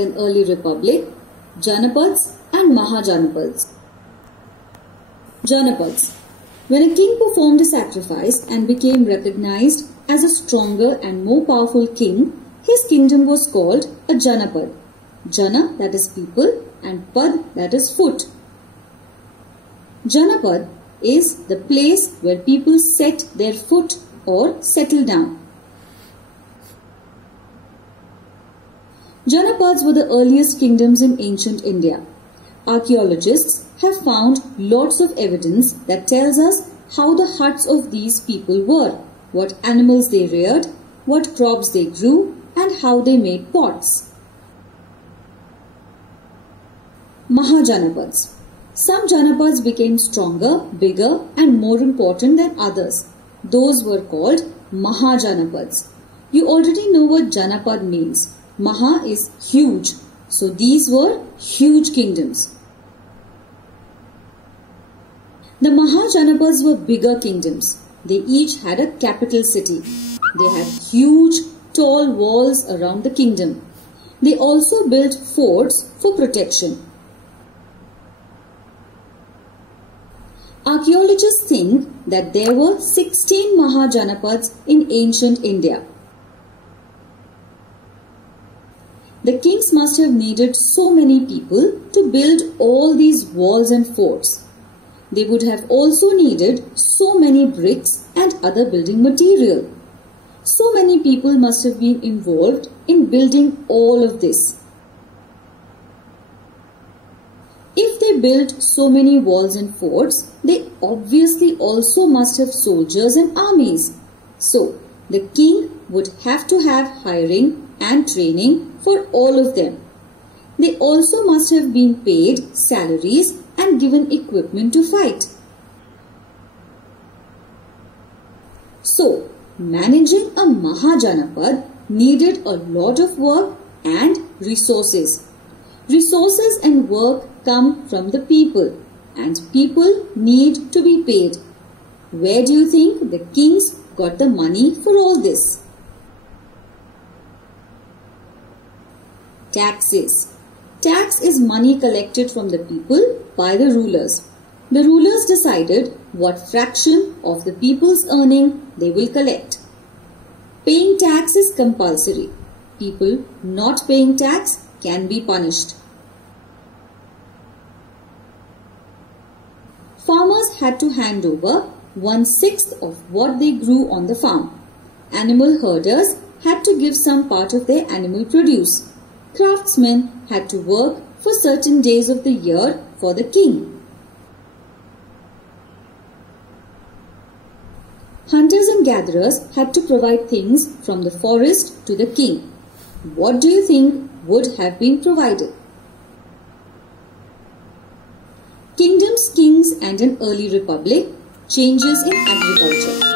and an early republic, Janapads and Mahajanapads. Janapads. When a king performed a sacrifice and became recognized as a stronger and more powerful king, his kingdom was called a Janapad. Jana, that is people, and Pad, that is foot. Janapad is the place where people set their foot or settle down. Janapads were the earliest kingdoms in ancient India. Archaeologists have found lots of evidence that tells us how the huts of these people were, what animals they reared, what crops they grew, and how they made pots. Mahajanapads. Some Janapads became stronger, bigger, and more important than others. Those were called Mahajanapads. You already know what Janapad means. Maha is huge. So these were huge kingdoms. The Mahajanapads were bigger kingdoms. They each had a capital city. They had huge, tall walls around the kingdom. They also built forts for protection. Archaeologists think that there were 16 Mahajanapads in ancient India. The kings must have needed so many people to build all these walls and forts. They would have also needed so many bricks and other building material. So many people must have been involved in building all of this. If they built so many walls and forts, they obviously also must have soldiers and armies. So, the king would have to have hiring and training for all of them. They also must have been paid salaries and given equipment to fight. So, managing a Mahajanapad needed a lot of work and resources. Resources and work come from the people, and people need to be paid. Where do you think the kings got the money for all this? Taxes. Tax is money collected from the people by the rulers. The rulers decided what fraction of the people's earning they will collect. Paying tax is compulsory. People not paying tax can be punished. Farmers had to hand over 1/6 of what they grew on the farm. Animal herders had to give some part of their animal produce. Craftsmen had to work for certain days of the year for the king. Hunters and gatherers had to provide things from the forest to the king. What do you think would have been provided? Kingdoms, kings, and an early republic, changes in agriculture.